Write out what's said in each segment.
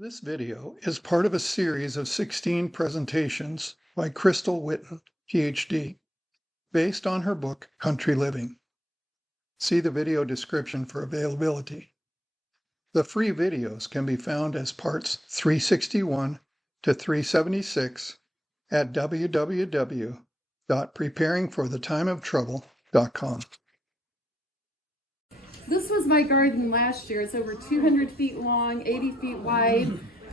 This video is part of a series of 16 presentations by Crystal Whitten, PhD, based on her book, Country Living. See the video description for availability. The free videos can be found as parts 361 to 376 at www.preparingforthetimeoftrouble.com. This was my garden last year. It's over 200 feet long, 80 feet wide.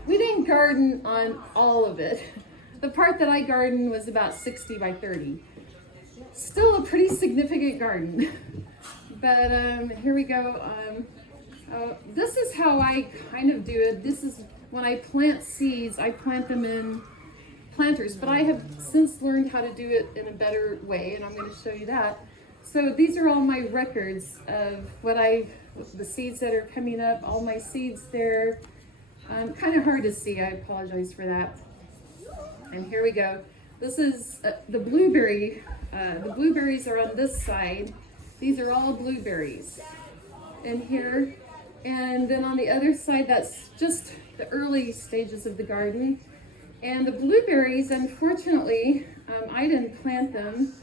We didn't garden on all of it. The part that I gardened was about 60 by 30. Still a pretty significant garden. But here we go. This is how I kind of do it. This is when I plant seeds, I plant them in planters, but I have since learned how to do it in a better way, and I'm going to show you that. So these are all my records of the seeds that are coming up, all my seeds there. Kind of hard to see, I apologize for that. And here we go. This is the blueberry. The blueberries are on this side. These are all blueberries in here. And then on the other side, that's just the early stages of the garden. And the blueberries, unfortunately, I didn't plant them.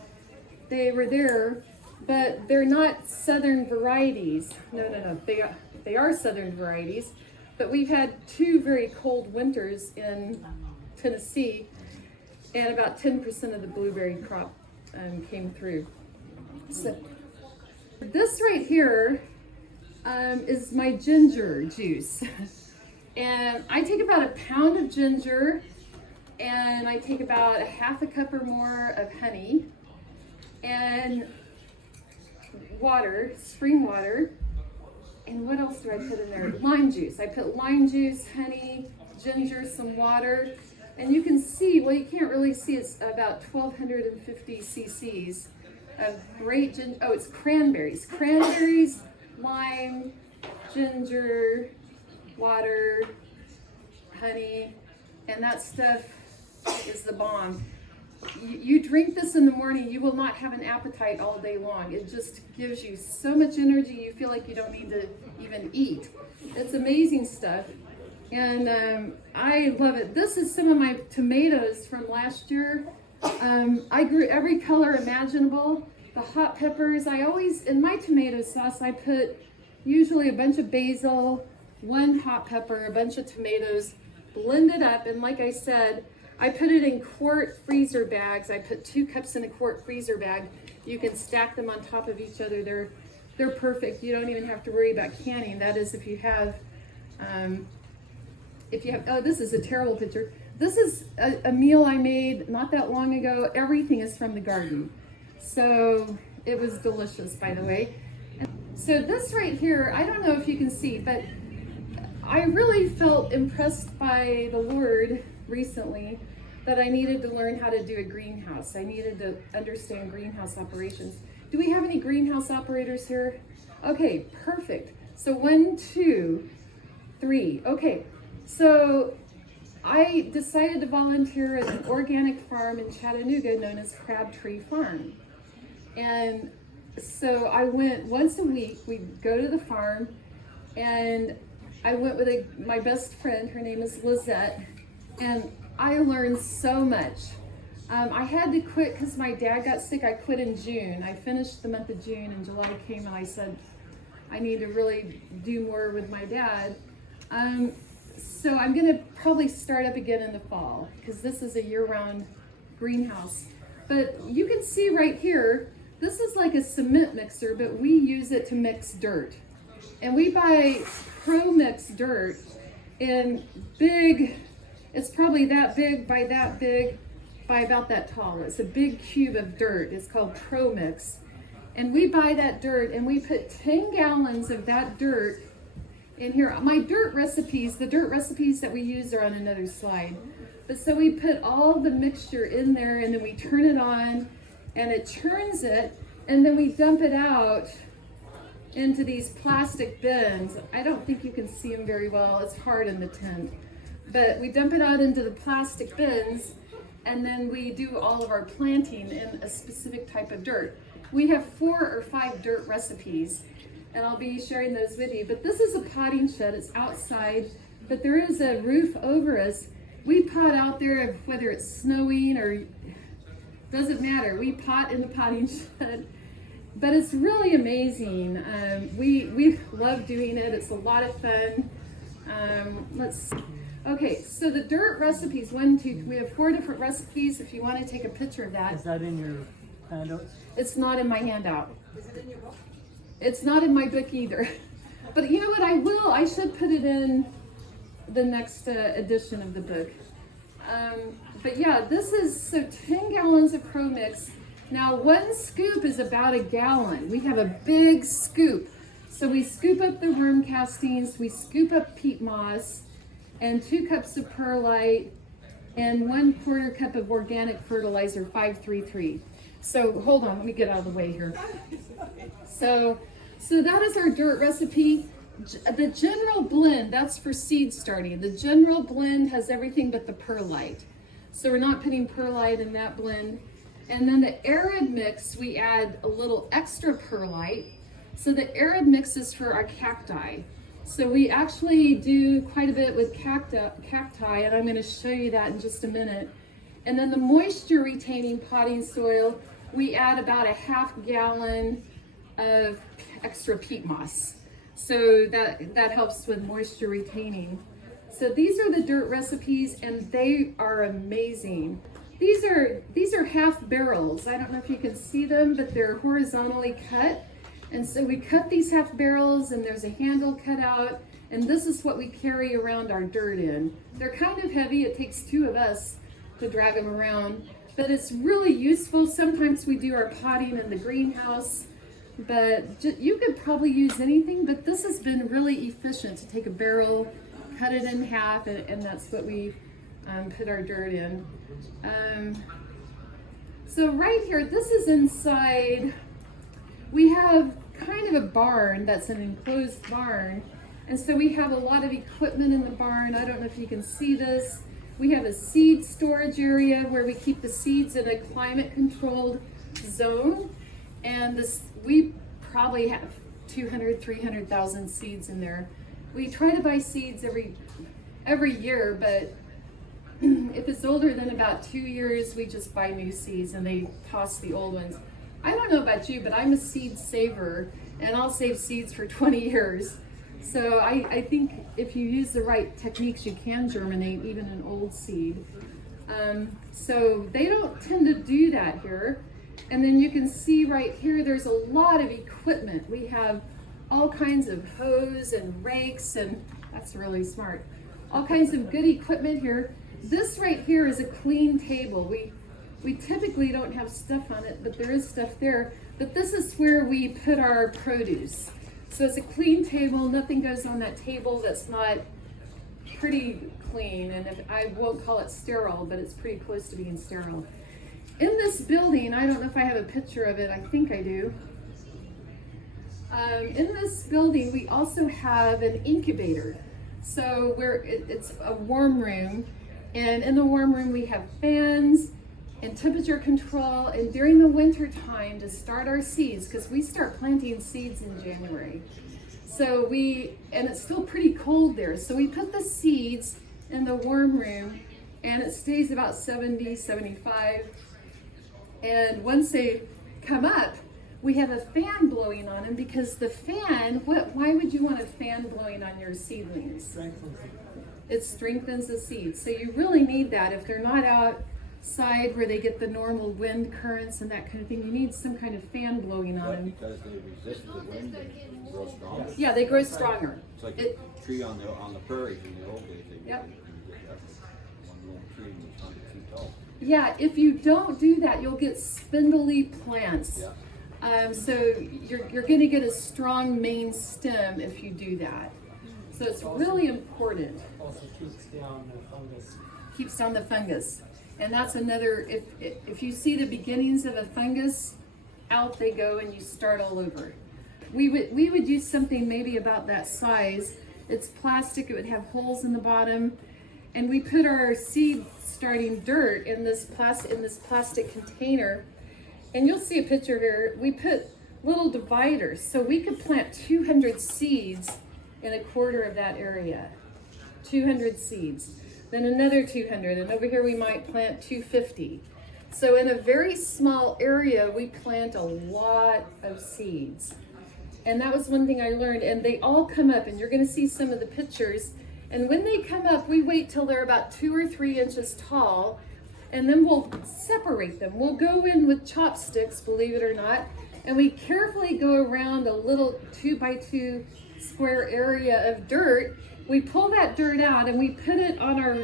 They were there, but they're not southern varieties. No. They are southern varieties, but we've had 2 very cold winters in Tennessee, and about 10% of the blueberry crop came through. So this right here is my ginger juice. And I take about a pound of ginger, and I take about a half a cup or more of honey, and water, spring water, and what else do I put in there? Lime juice. I put lime juice, honey, ginger, some water, and you can see, well, you can't really see, it's about 1,250 cc's of great ginger. Oh, it's cranberries. Cranberries, lime, ginger, water, honey, and that stuff is the bomb. You drink this in the morning, you will not have an appetite all day long. It just gives you so much energy, you feel like you don't need to even eat. It's amazing stuff, and I love it. This is some of my tomatoes from last year. I grew every color imaginable. The hot peppers, I always, in my tomato sauce, I put usually a bunch of basil, 1 hot pepper, a bunch of tomatoes, blend it up, and like I said, I put it in quart freezer bags. I put 2 cups in a quart freezer bag. You can stack them on top of each other. They're perfect. You don't even have to worry about canning. That is if you have, oh, this is a terrible picture. This is a meal I made not that long ago. Everything is from the garden. So it was delicious, by the way. So this right here, I don't know if you can see, but I really felt impressed by the Lord recently that I needed to learn how to do a greenhouse. I needed to understand greenhouse operations. Do we have any greenhouse operators here? Okay, perfect. So 1, 2, 3. Okay, so I decided to volunteer at an organic farm in Chattanooga known as Crabtree Farm. And so I went once a week. We'd go to the farm, and I went with my best friend. Her name is Lizette, and I learned so much. I had to quit because my dad got sick. I quit in June. I finished the month of June, and July came, and I said, I need to really do more with my dad. So I'm going to probably start up again in the fall because this is a year-round greenhouse. But you can see right here, this is like a cement mixer, but we use it to mix dirt. And we buy Pro Mix dirt in big, it's probably that big by about that tall. It's a big cube of dirt. It's called Pro Mix. And we buy that dirt, and we put 10 gallons of that dirt in here. My dirt recipes, the dirt recipes that we use are on another slide. But so we put all the mixture in there, and then we turn it on, and it churns it, and then we dump it out into these plastic bins. I don't think you can see them very well. It's hard in the tent. But we dump it out into the plastic bins, and then we do all of our planting in a specific type of dirt. We have 4 or 5 dirt recipes, and I'll be sharing those with you. But this is a potting shed. It's outside. but there is a roof over us. We pot out there, whether it's snowing or doesn't matter. We pot in the potting shed, but it's really amazing. We love doing it. It's a lot of fun. Okay, so the dirt recipes, we have 4 different recipes. If you want to take a picture of that. Is that in your handouts? It's not in my handout. Is it in your book? It's not in my book either. But you know what, I should put it in the next edition of the book. But yeah, this is, so 10 gallons of Pro Mix. Now 1 scoop is about a gallon. We have a big scoop. So we scoop up the worm castings, we scoop up peat moss, and 2 cups of perlite, and 1/4 cup of organic fertilizer, 533. So hold on, let me get out of the way here. So that is our dirt recipe. The general blend, that's for seed starting. The general blend has everything but the perlite. So we're not putting perlite in that blend. And then the arid mix, we add a little extra perlite. So the arid mix is for our cacti. So we actually do quite a bit with cacti, and I'm going to show you that in just a minute. And then the moisture retaining potting soil, we add about a 1/2 gallon of extra peat moss. So that helps with moisture retaining. So these are the dirt recipes, and they are amazing. These are half barrels. I don't know if you can see them, but they're horizontally cut. And so we cut these half barrels, and there's a handle cut out, and this is what we carry around our dirt in. They're kind of heavy. It takes 2 of us to drag them around, but it's really useful. Sometimes we do our potting in the greenhouse, but you could probably use anything, but this has been really efficient to take a barrel, cut it in half, and that's what we put our dirt in. So right here, this is inside. We have kind of a barn that's an enclosed barn, and so we have a lot of equipment in the barn. I don't know if you can see this. We have a seed storage area where we keep the seeds in a climate controlled zone, and we probably have 300,000 seeds in there. We try to buy seeds every year, but if it's older than about 2 years, we just buy new seeds and they toss the old ones. I don't know about you, but I'm a seed saver, and I'll save seeds for 20 years. So I think if you use the right techniques, you can germinate even an old seed. So they don't tend to do that here. And then you can see right here, there's a lot of equipment. We have all kinds of hose and rakes, and that's really smart. All kinds of good equipment here. This right here is a clean table. We typically don't have stuff on it, but there is stuff there. But this is where we put our produce. So it's a clean table. Nothing goes on that table that's not pretty clean. And I won't call it sterile, but it's pretty close to being sterile. In this building, I don't know if I have a picture of it. I think I do. In this building, we also have an incubator. So it's a warm room. And in the warm room, we have fans and temperature control, and during the winter time to start our seeds, because we start planting seeds in January. So and it's still pretty cold there, so we put the seeds in the warm room, and it stays about 70, 75. And once they come up, we have a fan blowing on them, because the fan, why would you want a fan blowing on your seedlings? It strengthens the seeds. So you really need that. If they're not outside where they get the normal wind currents and that kind of thing, you need some kind of fan blowing on them. Because they resist the wind and grow stronger. Yeah, they grow stronger. It's like a tree on the prairies in the old days. Yep. One little tree was 100 feet tall. Yeah, if you don't do that, you'll get spindly plants. Yeah. So you're going to get a strong main stem if you do that. So it's really important. Also keeps down the fungus. Keeps down the fungus. And that's another, if you see the beginnings of a fungus, out they go and you start all over. We would use something maybe about that size. It's plastic, it would have holes in the bottom. And we put our seed starting dirt in this plastic container. And you'll see a picture here. We put little dividers, so we could plant 200 seeds in a quarter of that area. 200 seeds, then another 200, and over here we might plant 250. So in a very small area, we plant a lot of seeds. And that was one thing I learned, and they all come up, and you're gonna see some of the pictures. And when they come up, we wait till they're about 2 or 3 inches tall, and then we'll separate them. We'll go in with chopsticks, believe it or not, and we carefully go around a little 2x2 square area of dirt. We pull that dirt out and we put it on our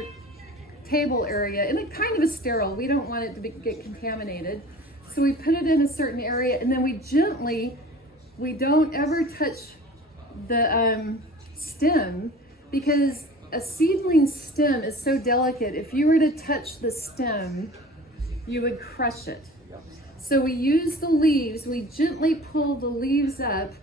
table area, and it kind of is sterile. We don't want it to get contaminated. So we put it in a certain area, and then we don't ever touch the stem, because a seedling stem is so delicate. If you were to touch the stem, you would crush it. So we use the leaves, we gently pull the leaves up.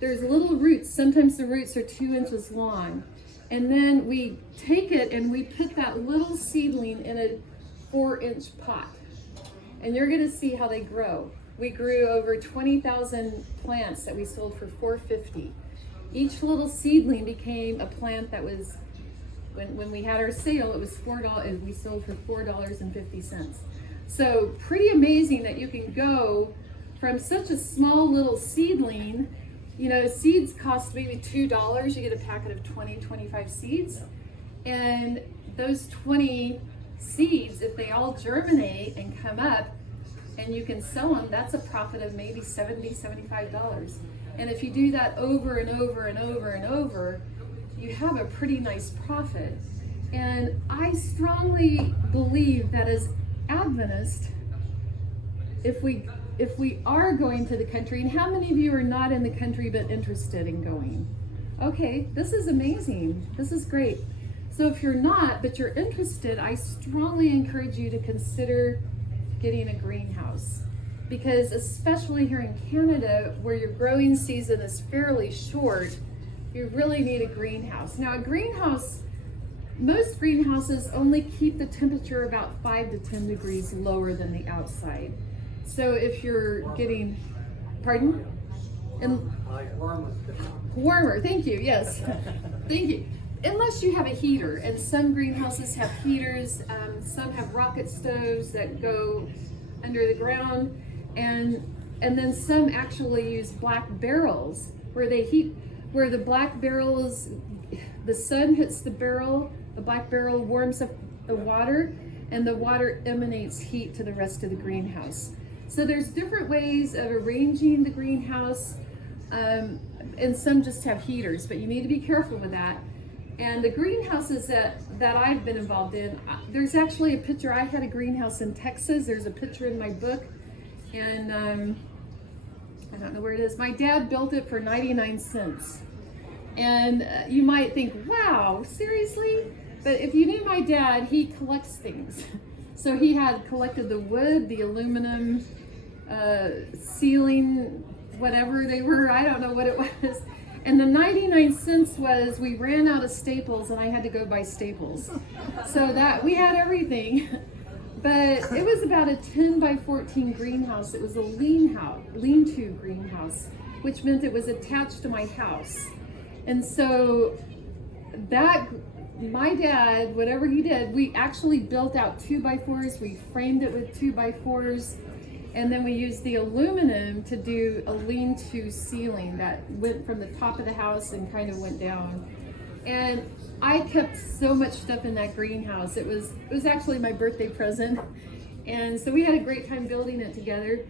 There's little roots, sometimes the roots are 2 inches long. And then we take it and we put that little seedling in a 4-inch pot. And you're gonna see how they grow. We grew over 20,000 plants that we sold for $4.50. Each little seedling became a plant that was, when we had our sale, it was $4, we sold for $4.50. So pretty amazing that you can go from such a small little seedling. You know, seeds cost maybe $2. You get a packet of 20, 25 seeds. And those 20 seeds, if they all germinate and come up and you can sell them, that's a profit of maybe $70, $75. And if you do that over and over and over and over, you have a pretty nice profit. And I strongly believe that as Adventists, if we are going to the country, and how many of you are not in the country but interested in going? Okay, this is amazing. This is great. So if you're not, but you're interested, I strongly encourage you to consider getting a greenhouse. Because especially here in Canada, where your growing season is fairly short, you really need a greenhouse. Now a greenhouse, most greenhouses only keep the temperature about 5 to 10 degrees lower than the outside. So if you're getting, pardon? And warmer, thank you, yes. Thank you. Unless you have a heater, and some greenhouses have heaters, some have rocket stoves that go under the ground, and then some actually use black barrels where they heat, where the black barrels, the sun hits the barrel, the black barrel warms up the water, and the water emanates heat to the rest of the greenhouse. So there's different ways of arranging the greenhouse, and some just have heaters, but you need to be careful with that. And the greenhouses that I've been involved in, there's actually a picture. I had a greenhouse in Texas. There's a picture in my book, and I don't know where it is. My dad built it for 99 cents. And you might think, wow, seriously? But if you knew my dad, he collects things. So he had collected the wood, the aluminum, ceiling, whatever they were, I don't know what it was. And the 99 cents was, we ran out of staples and I had to go buy staples. So that, we had everything. But it was about a 10 by 14 greenhouse. It was a lean-to greenhouse, which meant it was attached to my house. And so that, my dad, whatever he did, we actually built out 2x4s. We framed it with 2x4s. And then we used the aluminum to do a lean-to ceiling that went from the top of the house and kind of went down. And I kept so much stuff in that greenhouse. It was actually my birthday present. And so we had a great time building it together.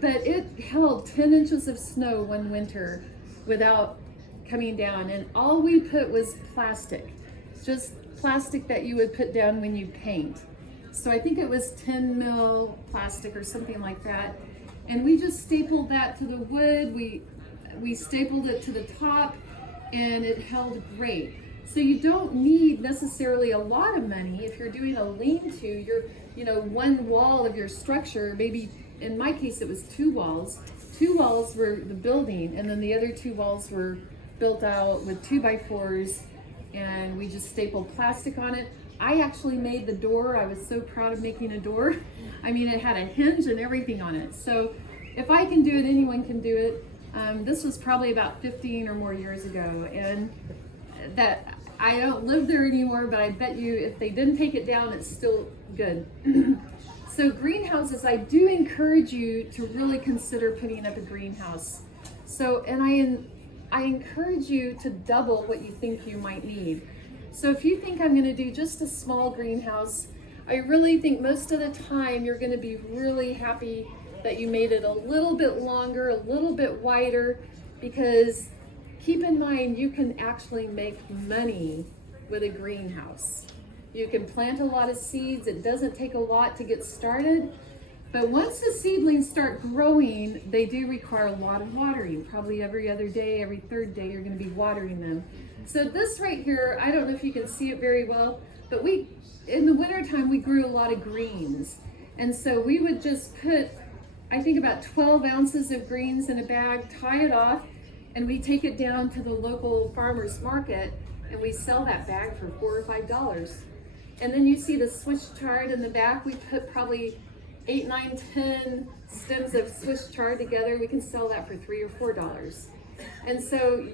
But it held 10 inches of snow one winter without coming down. And all we put was plastic, just plastic that you would put down when you paint. So I think it was 10 mil plastic or something like that. And we just stapled that to the wood. We stapled it to the top, and it held great. So you don't need necessarily a lot of money. If you're doing a lean-to, you're, one wall of your structure, maybe in my case it was 2 walls. 2 walls were the building, and then the other 2 walls were built out with 2x4s, and we just stapled plastic on it. I actually made the door. I was so proud of making a door. I mean, it had a hinge and everything on it. So if I can do it, anyone can do it. This was probably about 15 or more years ago. And that I don't live there anymore, but I bet you if they didn't take it down, it's still good. So greenhouses, I do encourage you to really consider putting up a greenhouse. So, and I encourage you to double what you think you might need. So if you think I'm going to do just a small greenhouse, I really think most of the time you're going to be really happy that you made it a little bit longer, a little bit wider, because keep in mind you can actually make money with a greenhouse. You can plant a lot of seeds. It doesn't take a lot to get started, but once the seedlings start growing, they do require a lot of watering. Probably every other day, every third day, you're going to be watering them. So this right here, I don't know if you can see it very well, but in the wintertime, we grew a lot of greens. And so we would just put, I think about 12 ounces of greens in a bag, tie it off, and we take it down to the local farmer's market, and we sell that bag for $4 or $5. And then you see the Swiss chard in the back. We put probably 8, 9, 10 stems of Swiss chard together. We can sell that for $3 or $4. And so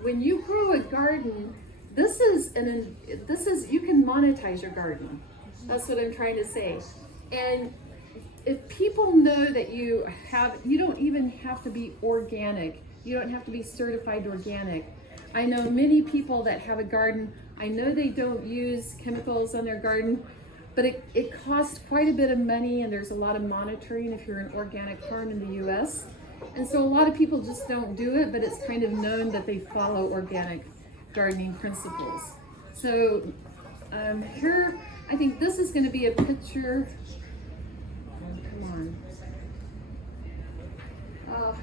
when you grow a garden, this is you can monetize your garden. That's what I'm trying to say. And if people know that you don't even have to be organic. You don't have to be certified organic. I know many people that have a garden. I know they don't use chemicals on their garden, but it costs quite a bit of money, and there's a lot of monitoring if you're an organic farm in the US. And so a lot of people just don't do it, but it's kind of known that they follow organic gardening principles. So here, I think this is going to be a picture. Come on.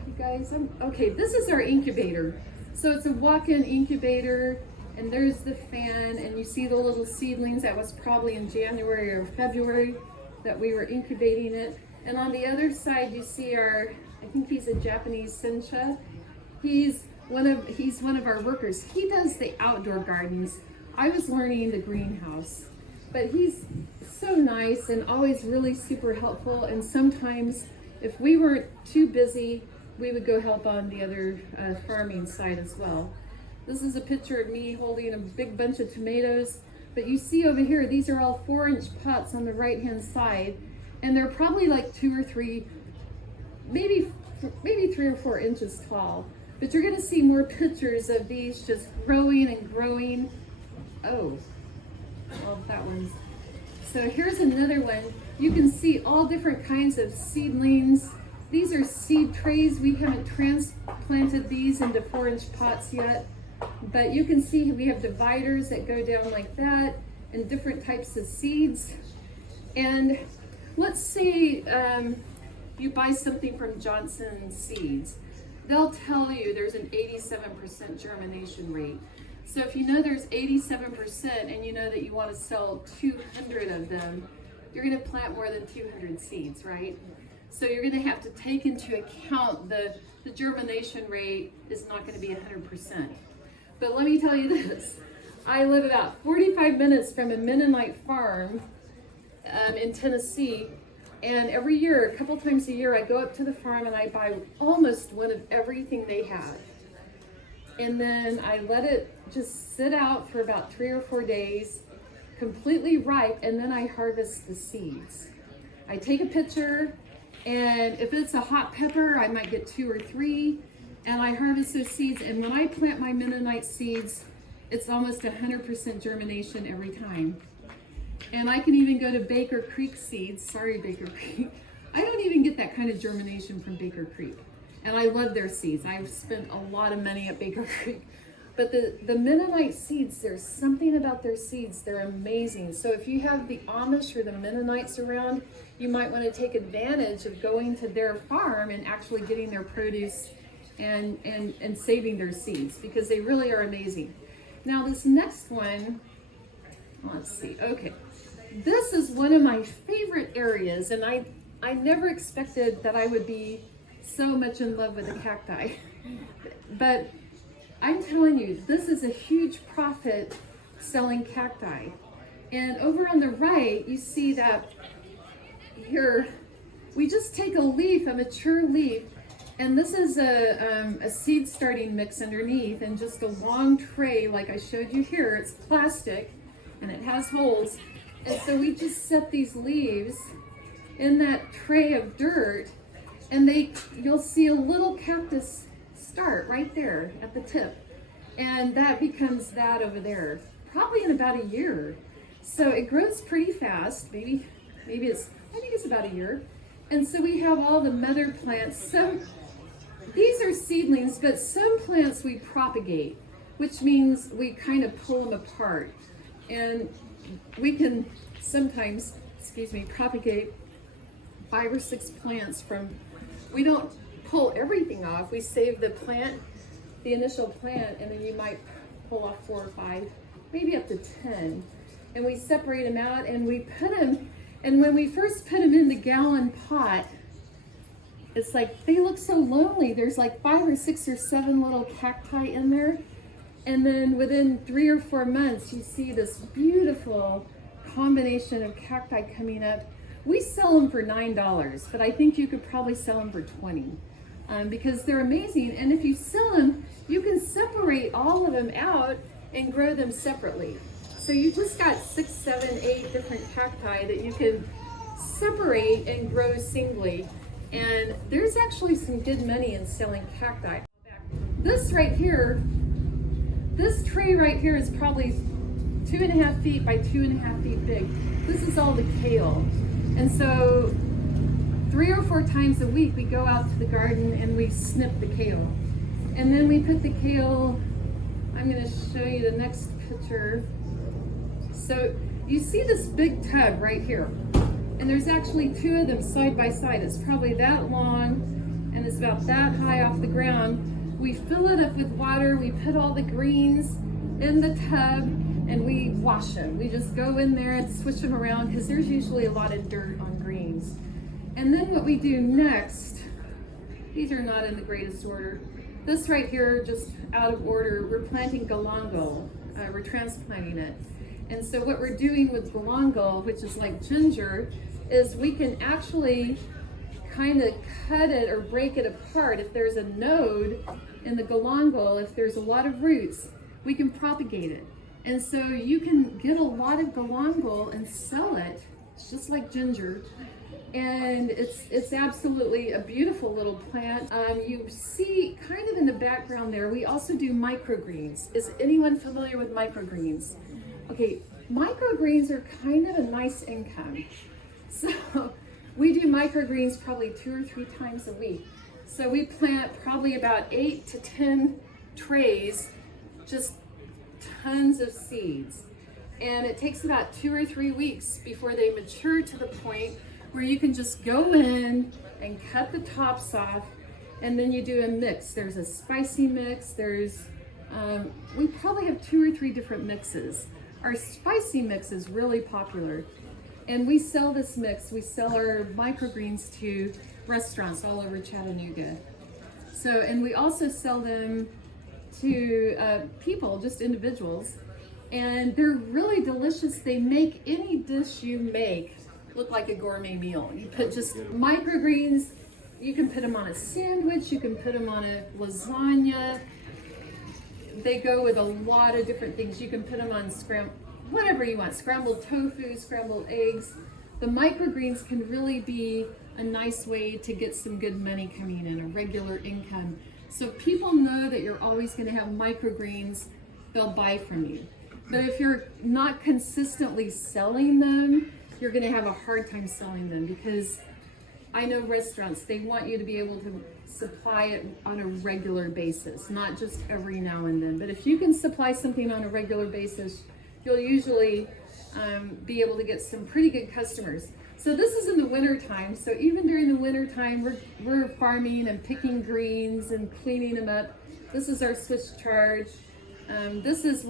You guys, okay, this is our incubator. So it's a walk-in incubator, and there's the fan, and you see the little seedlings. That was probably in January or February that we were incubating it. And on the other side, you see I think he's a Japanese sencha. He's one of our workers. He does the outdoor gardens. I was learning the greenhouse, but he's so nice and always really super helpful. And sometimes if we weren't too busy, we would go help on the other farming side as well. This is a picture of me holding a big bunch of tomatoes. But you see over here, these are all 4-inch pots on the right-hand side, and they're probably like 2 or 3, maybe 3 or 4 inches tall. But you're going to see more pictures of these just growing and growing. Oh, well, that one's. So here's another one. You can see all different kinds of seedlings. These are seed trays. We haven't transplanted these into 4-inch pots yet, but you can see we have dividers that go down like that and different types of seeds. And let's say you buy something from Johnson Seeds. They'll tell you there's an 87% germination rate. So if you know there's 87% and you know that you want to sell 200 of them, you're going to plant more than 200 seeds, right? So you're going to have to take into account the germination rate is not going to be 100%. But let me tell you this. I live about 45 minutes from a Mennonite farm in Tennessee, and every year, a couple times a year, I go up to the farm and I buy almost one of everything they have. And then I let it just sit out for about 3 or 4 days, completely ripe, and then I harvest the seeds. I take a picture, and if it's a hot pepper, I might get 2 or 3, and I harvest those seeds. And when I plant my Mennonite seeds, it's almost 100% germination every time. And I can even go to Baker Creek seeds. Sorry, Baker Creek. I don't even get that kind of germination from Baker Creek. And I love their seeds. I've spent a lot of money at Baker Creek. But the Mennonite seeds, there's something about their seeds. They're amazing. So if you have the Amish or the Mennonites around, you might want to take advantage of going to their farm and actually getting their produce and saving their seeds, because they really are amazing. Now this next one, let's see, okay. This is one of my favorite areas, and I never expected that I would be so much in love with the cacti. But I'm telling you, this is a huge profit selling cacti. And over on the right, you see that here, we just take a leaf, a mature leaf, And this is a seed starting mix underneath, and just a long tray like I showed you here. It's plastic and it has holes. And so we just set these leaves in that tray of dirt, and you'll see a little cactus start right there at the tip. And that becomes that over there, probably in about a year. So it grows pretty fast, I think it's about a year. And so we have all the mother plants. These are seedlings, but some plants we propagate, which means we kind of pull them apart. And we can sometimes, propagate 5 or 6 plants we don't pull everything off. We save the initial plant, and then you might pull off 4 or 5, maybe up to 10. And we separate them out and we put them, and when we first put them in the gallon pot, it's like they look so lonely. There's like 5 or 6 or 7 little cacti in there. And then within 3 or 4 months, you see this beautiful combination of cacti coming up. We sell them for $9, but I think you could probably sell them for $20 because they're amazing. And if you sell them, you can separate all of them out and grow them separately. So you just got 6, 7, 8 different cacti that you can separate and grow singly. And there's actually some good money in selling cacti. This right here, this tray right here is probably 2.5 feet by 2.5 feet big. This is all the kale. And so 3 or 4 times a week we go out to the garden and we snip the kale. And then we put the kale, I'm going to show you the next picture. So you see this big tub right here. And there's actually 2 of them side by side. It's probably that long and it's about that high off the ground. We fill it up with water, we put all the greens in the tub, and we wash them. We just go in there and switch them around because there's usually a lot of dirt on greens. And then what we do next, these are not in the greatest order. This right here, just out of order, we're planting galangal. We're transplanting it. And so what we're doing with galangal, which is like ginger, is we can actually kind of cut it or break it apart. If there's a node in the galangal, if there's a lot of roots, we can propagate it. And so you can get a lot of galangal and sell it. It's just like ginger. And it's absolutely a beautiful little plant. You see kind of in the background there, we also do microgreens. Is anyone familiar with microgreens? Okay, microgreens are kind of a nice income. So we do microgreens probably 2 or 3 times a week. So we plant probably about 8 to 10 trays, just tons of seeds. And it takes about 2 or 3 weeks before they mature to the point where you can just go in and cut the tops off, and then you do a mix. There's a spicy mix, we probably have 2 or 3 different mixes. Our spicy mix is really popular, and we sell this mix. We sell our microgreens to restaurants all over Chattanooga. So, and we also sell them to people, just individuals, and they're really delicious. They make any dish you make look like a gourmet meal. You put just microgreens, you can put them on a sandwich, you can put them on a lasagna. They go with a lot of different things. You can put them on whatever you want, scrambled tofu, scrambled eggs. The microgreens can really be a nice way to get some good money coming in, a regular income. So people know that you're always going to have microgreens, they'll buy from you. But if you're not consistently selling them, you're going to have a hard time selling them, because I know restaurants, they want you to be able to supply it on a regular basis, not just every now and then. But if you can supply something on a regular basis, you'll usually be able to get some pretty good customers. So this is in the winter time. So even during the winter time, we're farming and picking greens and cleaning them up. This is our Swiss charge. This is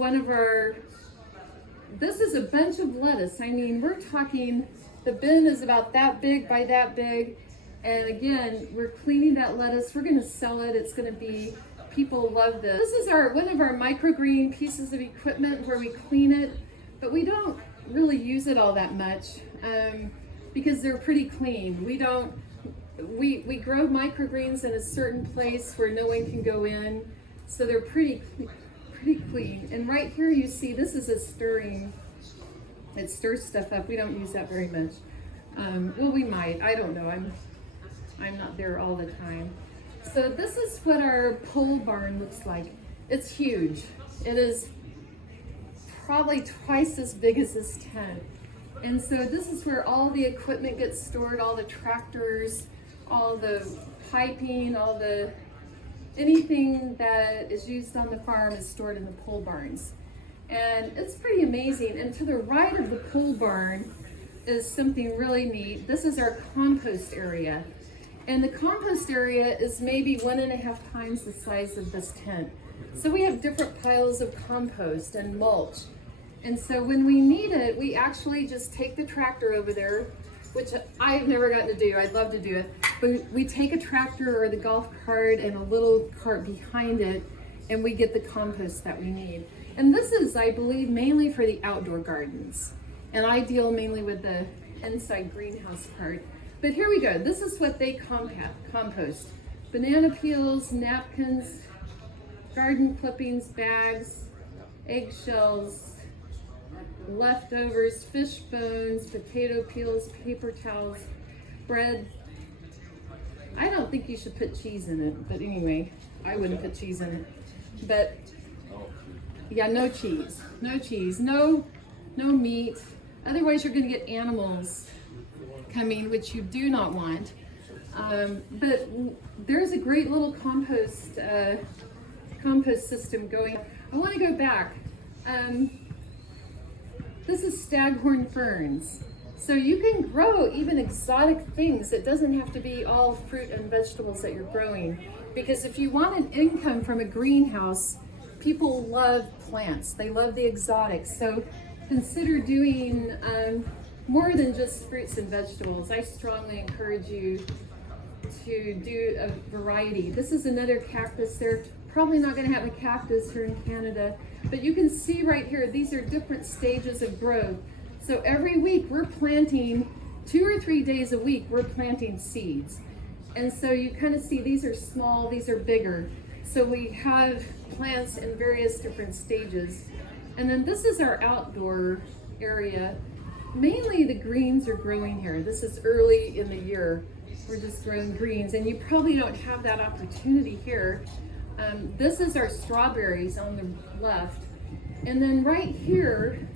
a bunch of lettuce. I mean, we're talking, the bin is about that big by that big. And again, we're cleaning that lettuce. We're gonna sell it. It's gonna be, people love this. This is one of our microgreen pieces of equipment where we clean it, but we don't really use it all that much because they're pretty clean. we grow microgreens in a certain place where no one can go in, so they're pretty clean. And right here you see this is a stirring. It stirs stuff up. We don't use that very much. Well, we might. I don't know. I'm not there all the time. So this is what our pole barn looks like. It's huge. It is probably twice as big as this tent. And so this is where all the equipment gets stored, all the tractors, all the piping, anything that is used on the farm is stored in the pole barns. And it's pretty amazing. And to the right of the pole barn is something really neat. This is our compost area. And the compost area is maybe 1.5 times the size of this tent. So we have different piles of compost and mulch. And so when we need it, we actually just take the tractor over there, which I've never gotten to do. I'd love to do it. But we take a tractor or the golf cart and a little cart behind it, and we get the compost that we need. And this is, I believe, mainly for the outdoor gardens. And I deal mainly with the inside greenhouse part. But here we go. This is what they compost. Banana peels, napkins, garden clippings, bags, eggshells, leftovers, fish bones, potato peels, paper towels, bread. I don't think you should put cheese in it, but anyway, I wouldn't put cheese in it. But yeah, no cheese, no meat. Otherwise you're gonna get animals coming, which you do not want. But there's a great little compost system going. I want to go back. This is staghorn ferns. So you can grow even exotic things. It doesn't have to be all fruit and vegetables that you're growing. Because if you want an income from a greenhouse, people love plants. They love the exotics. So consider doing more than just fruits and vegetables. I strongly encourage you to do a variety. This is another cactus. They're probably not going to have a cactus here in Canada, but you can see right here, these are different stages of growth. So every week we're planting 2 or 3 days a week, we're planting seeds. And so you kind of see these are small, these are bigger. So we have plants in various different stages. And then this is our outdoor area. Mainly the greens are growing here. This is early in the year. We're just growing greens, and you probably don't have that opportunity here. This is our strawberries on the left. And then right here,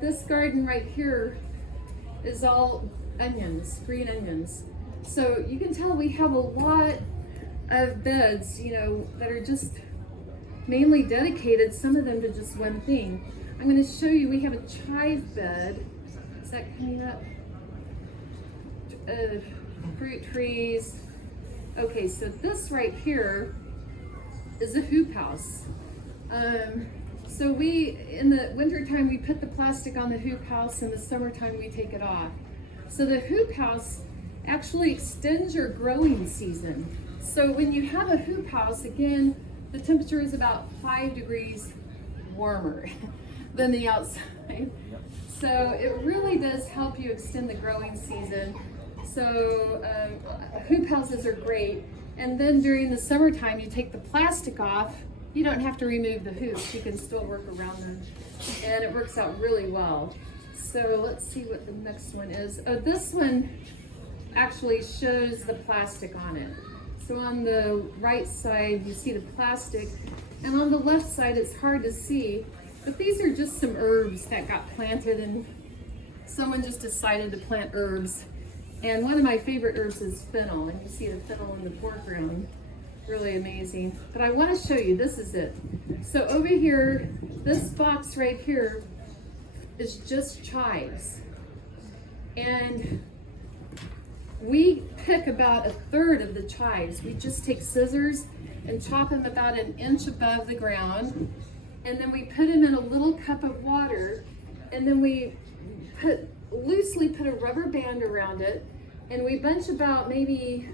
this garden right here is all onions, green onions. So you can tell we have a lot of beds, you know, that are just mainly dedicated, some of them to just one thing. I'm going to show you, we have a chive bed. Is that coming up? Fruit trees. Okay, so this right here is a hoop house. So in the wintertime, we put the plastic on the hoop house. In the summertime, we take it off. So the hoop house actually extends your growing season. So when you have a hoop house, again, the temperature is about 5 degrees warmer than the outside. So it really does help you extend the growing season. So hoop houses are great. And then during the summertime, you take the plastic off. You don't have to remove the hoops. You can still work around them. And it works out really well. So let's see what the next one is. Oh, this one actually shows the plastic on it. So on the right side, you see the plastic. And on the left side, it's hard to see. But these are just some herbs that got planted, and someone just decided to plant herbs. And one of my favorite herbs is fennel, and you see the fennel in the foreground. Really amazing. But I want to show you, this is it. So over here, this box right here is just chives. And we pick about 1/3 of the chives. We just take scissors and chop them about 1 inch above the ground. And then we put them in a little cup of water. And then we loosely put a rubber band around it, and we bunch about maybe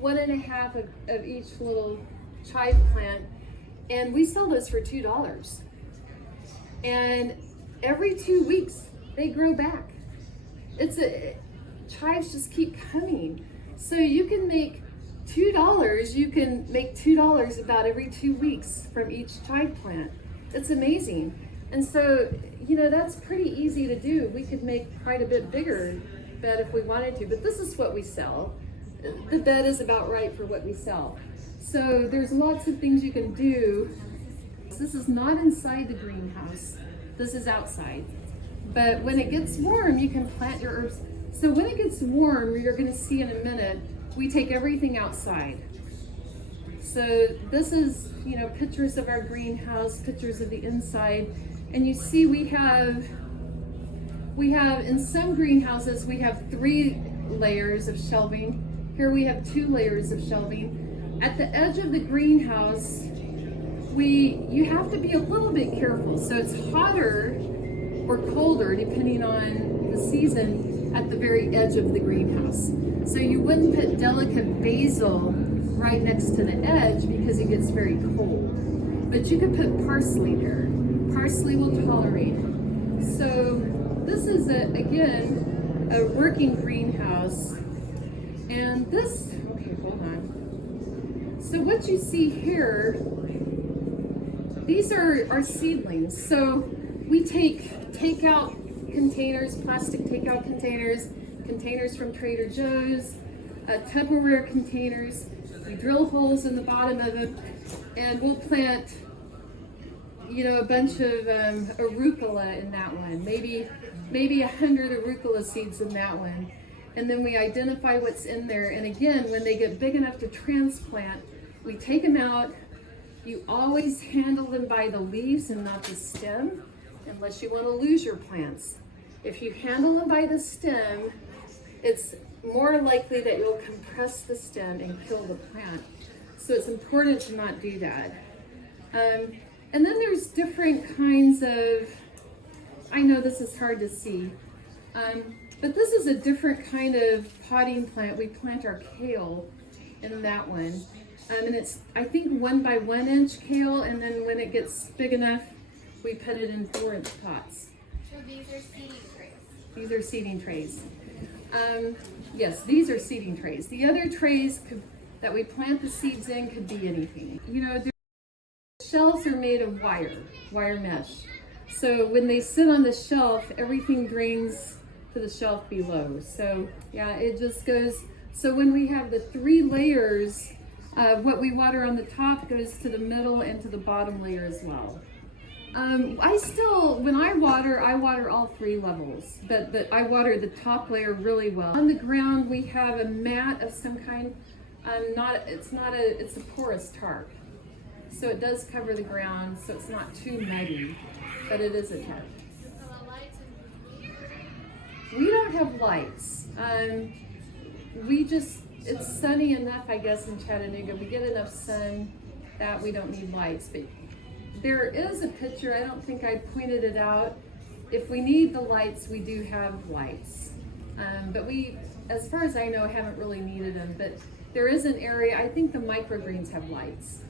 1.5 of each little chive plant, and we sell those for $2. And every 2 weeks they grow back. Chives just keep coming. So you can make $2, you can make $2 about every 2 weeks from each chive plant. It's amazing. And so, you know, that's pretty easy to do. We could make quite a bit bigger bed if we wanted to, but this is what we sell. The bed is about right for what we sell. So there's lots of things you can do. This is not inside the greenhouse. This is outside. But when it gets warm, you can plant your herbs. So when it gets warm, you're going to see in a minute, we take everything outside. So this is, you know, pictures of our greenhouse, pictures of the inside. And you see we have in some greenhouses, we have 3 layers of shelving. Here we have 2 layers of shelving. At the edge of the greenhouse, you have to be a little bit careful. So it's hotter or colder depending on the season at the very edge of the greenhouse. So you wouldn't put delicate basil right next to the edge because it gets very cold. But you could put parsley there. Parsley will tolerate it. So this is, again, a working greenhouse. And this, okay, hold on. So what you see here, these are our seedlings. So we take takeout containers, plastic takeout containers, containers from Trader Joe's, Tupperware containers. We drill holes in the bottom of them, and we'll plant, you know, a bunch of arugula in that one, maybe 100 arugula seeds in that one. And then we identify what's in there. And again, when they get big enough to transplant, we take them out. You always handle them by the leaves and not the stem, unless you want to lose your plants. If you handle them by the stem, it's more likely that you'll compress the stem and kill the plant. So it's important to not do that. And then there's different kinds of, I know this is hard to see, but this is a different kind of potting plant. We plant our kale in that one. And it's, I think, 1 by 1 inch kale, and then when it gets big enough, we put it in 4-inch pots. So these are seeding trays? These are seeding trays. Yes, these are seeding trays. The other trays that we plant the seeds in could be anything. You know, the shelves are made of wire mesh. So when they sit on the shelf, everything drains to the shelf below. So yeah, it just goes. So when we have the 3 layers, what we water on the top goes to the middle and to the bottom layer as well. When I water all 3 levels, but I water the top layer really well. On the ground, we have a mat of some kind. It's a porous tarp. So it does cover the ground, so it's not too muddy, but it is a tarp. We don't have lights. It's sunny enough, I guess, in Chattanooga. We get enough sun that we don't need lights. But there is a picture, I don't think I pointed it out. If we need the lights, we do have lights. But we, as far as I know, haven't really needed them. But there is an area, I think the microgreens have lights.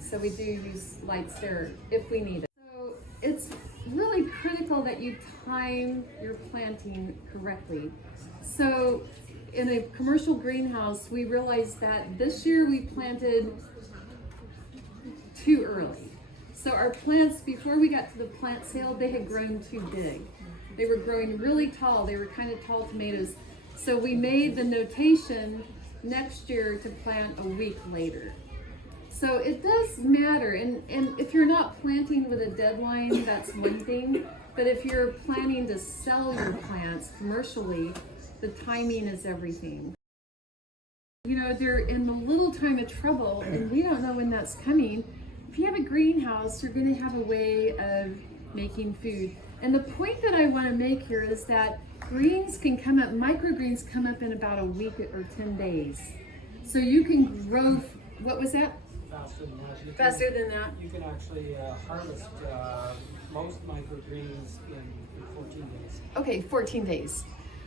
So we do use lights there if we need it. So it's really critical that you time your planting correctly. So in a commercial greenhouse, we realized that this year we planted too early. So our plants, before we got to the plant sale, they had grown too big. They were growing really tall. They were kind of tall tomatoes. So we made the notation next year to plant a week later. So it does matter. And if you're not planting with a deadline, that's one thing. But if you're planning to sell your plants commercially, the timing is everything. You know, they're in the little time of trouble, and we don't know when that's coming. If you have a greenhouse, you're going to have a way of making food. And the point that I want to make here is that greens can come up, microgreens come up in about a week or 10 days. So you can grow, what was that? Faster than that. Faster than that? You can actually harvest most microgreens in 14 days. Okay, 14 days.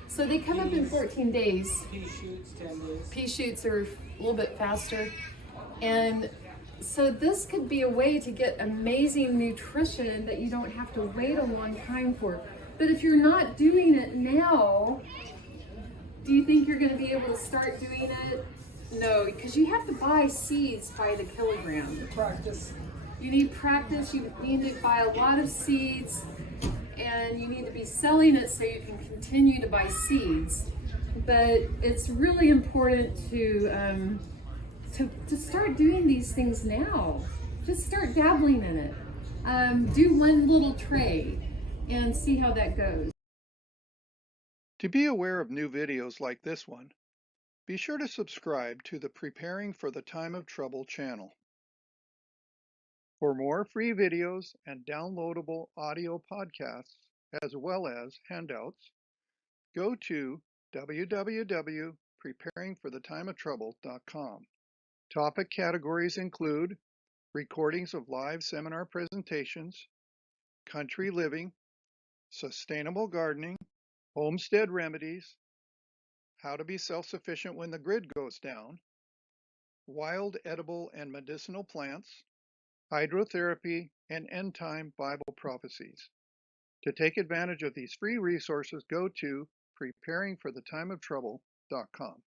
So they come up in 14 days. Pea shoots, 10 days. Pea shoots are a little bit faster. And so this could be a way to get amazing nutrition that you don't have to wait a long time for. But if you're not doing it now, Do you think you're going to be able to start doing it? No, because you have to buy seeds by the kilogram. Practice. You need practice, you need to buy a lot of seeds, and you need to be selling it so you can continue to buy seeds. But it's really important to start doing these things now. Just start dabbling in it. Do one little tray and see how that goes. To be aware of new videos like this one, be sure to subscribe to the Preparing for the Time of Trouble channel. For more free videos and downloadable audio podcasts, as well as handouts, go to www.preparingforthetimeoftrouble.com. Topic categories include recordings of live seminar presentations, country living, sustainable gardening, homestead remedies, how to be self-sufficient when the grid goes down, wild edible and medicinal plants, hydrotherapy, and end-time Bible prophecies. To take advantage of these free resources, go to preparingforthetimeoftrouble.com.